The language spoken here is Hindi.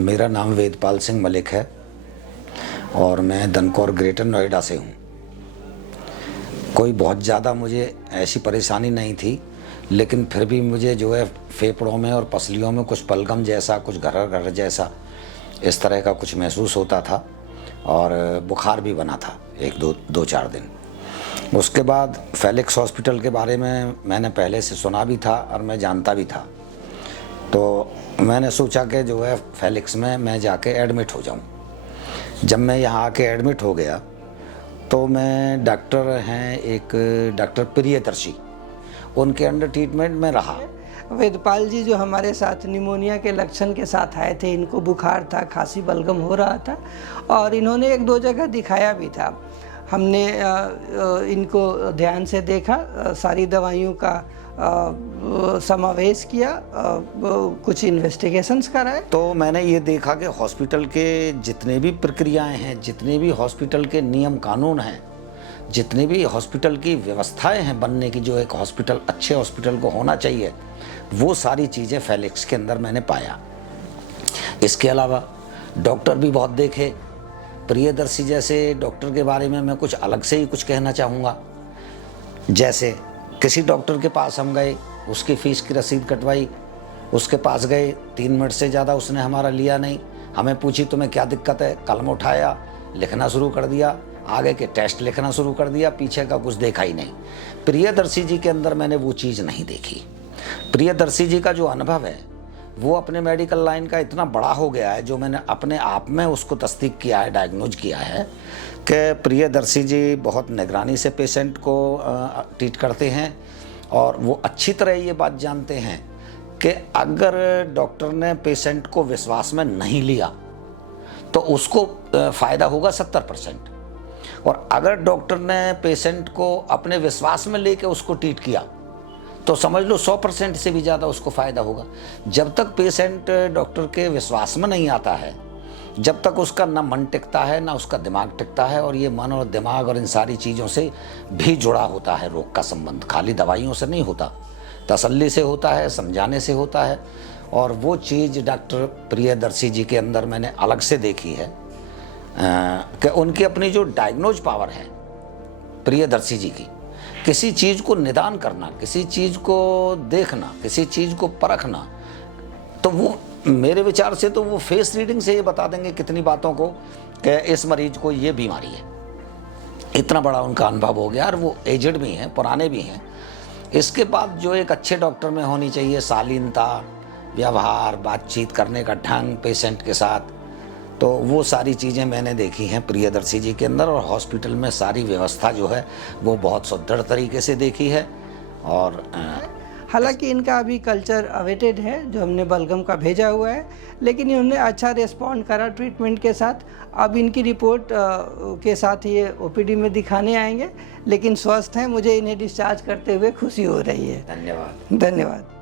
मेरा नाम वेदपाल सिंह मलिक है और मैं दनकौर ग्रेटर नोएडा से हूँ। कोई बहुत ज़्यादा मुझे ऐसी परेशानी नहीं थी, लेकिन फिर भी मुझे जो है फेफड़ों में और पसलियों में कुछ बलगम जैसा, कुछ घर्र जैसा इस तरह का कुछ महसूस होता था और बुखार भी बना था दो चार दिन। उसके बाद फेलिक्स हॉस्पिटल के बारे में मैंने पहले से सुना भी था और मैं जानता भी था, तो मैंने सोचा कि जो है फेलिक्स में मैं जाके एडमिट हो जाऊं। जब मैं यहाँ आके एडमिट हो गया तो मैं डॉक्टर हैं एक डॉक्टर प्रियदर्शी, उनके अंडर ट्रीटमेंट में रहा। वेदपाल जी जो हमारे साथ निमोनिया के लक्षण के साथ आए थे, इनको बुखार था, खांसी बलगम हो रहा था और इन्होंने एक दो जगह दिखाया भी था। हमने इनको ध्यान से देखा, सारी दवाइयों का समावेश किया, कुछ इन्वेस्टिगेशंस कराए। तो मैंने ये देखा कि हॉस्पिटल के जितने भी प्रक्रियाएं हैं, जितने भी हॉस्पिटल के नियम कानून हैं, जितनी भी हॉस्पिटल की व्यवस्थाएं हैं बनने की, जो एक हॉस्पिटल अच्छे हॉस्पिटल को होना चाहिए, वो सारी चीज़ें फेलिक्स के अंदर मैंने पाया। इसके अलावा डॉक्टर भी बहुत देखे। प्रियदर्शी जैसे डॉक्टर के बारे में मैं कुछ अलग से ही कुछ कहना चाहूँगा। जैसे किसी डॉक्टर के पास हम गए, उसकी फ़ीस की रसीद कटवाई, उसके पास गए, 3 मिनट से ज़्यादा उसने हमारा लिया नहीं। हमें पूछी तुम्हें क्या दिक्कत है, कलम उठाया, लिखना शुरू कर दिया, आगे के टेस्ट लिखना शुरू कर दिया, पीछे का कुछ देखा ही नहीं। प्रियदर्शी जी के अंदर मैंने वो चीज़ नहीं देखी। प्रियदर्शी जी का जो अनुभव है वो अपने मेडिकल लाइन का इतना बड़ा हो गया है, जो मैंने अपने आप में उसको तस्दीक किया है, डायग्नोज किया है कि प्रियदर्शी जी बहुत निगरानी से पेशेंट को ट्रीट करते हैं और वो अच्छी तरह ये बात जानते हैं कि अगर डॉक्टर ने पेशेंट को विश्वास में नहीं लिया तो उसको फ़ायदा होगा 70%, और अगर डॉक्टर ने पेशेंट को अपने विश्वास में लेके उसको ट्रीट किया तो समझ लो 100% से भी ज़्यादा उसको फ़ायदा होगा। जब तक पेशेंट डॉक्टर के विश्वास में नहीं आता है, जब तक उसका ना मन टिकता है ना उसका दिमाग टिकता है, और ये मन और दिमाग और इन सारी चीज़ों से भी जुड़ा होता है रोग का संबंध, खाली दवाइयों से नहीं होता, तसल्ली से होता है, समझाने से होता है। और वो चीज़ डॉक्टर प्रियदर्शी जी के अंदर मैंने अलग से देखी है कि उनकी अपनी जो डायग्नोज पावर है प्रियदर्शी जी की, किसी चीज़ को निदान करना, किसी चीज़ को देखना, किसी चीज़ को परखना, तो वो मेरे विचार से तो वो फेस रीडिंग से ये बता देंगे कितनी बातों को कि इस मरीज को ये बीमारी है। इतना बड़ा उनका अनुभव हो गया और वो एजड भी हैं, पुराने भी हैं। इसके बाद जो एक अच्छे डॉक्टर में होनी चाहिए शालीनता, व्यवहार, बातचीत करने का ढंग पेशेंट के साथ, तो वो सारी चीज़ें मैंने देखी हैं प्रियदर्शी जी के अंदर। और हॉस्पिटल में सारी व्यवस्था जो है वो बहुत सुदृढ़ तरीके से देखी है। और हालांकि इनका अभी कल्चर अवेटेड है जो हमने बलगम का भेजा हुआ है, लेकिन इन्होंने अच्छा रिस्पॉन्ड करा ट्रीटमेंट के साथ। अब इनकी रिपोर्ट के साथ ये ओपीडी में दिखाने आएंगे, लेकिन स्वस्थ हैं। मुझे इन्हें डिस्चार्ज करते हुए खुशी हो रही है। धन्यवाद। धन्यवाद।